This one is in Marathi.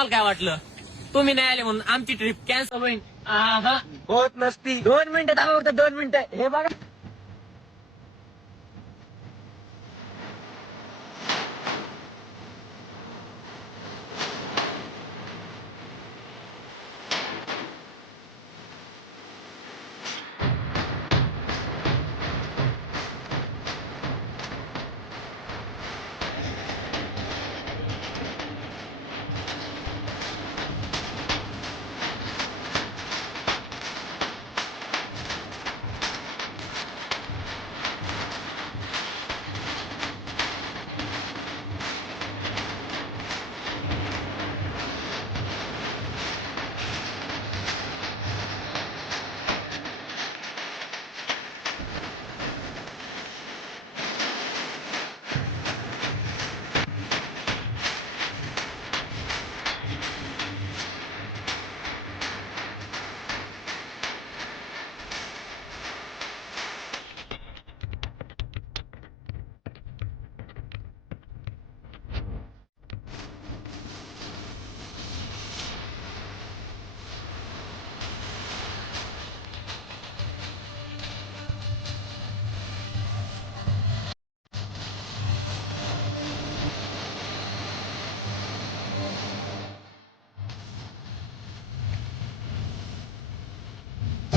तुम्हाला काय वाटलं तुम्ही नाही आले म्हणून आमची ट्रिप कॅन्सल होईल? होत नसती. 2 मिनिटं थांबा फक्त 2 मिनिटं. हे बघा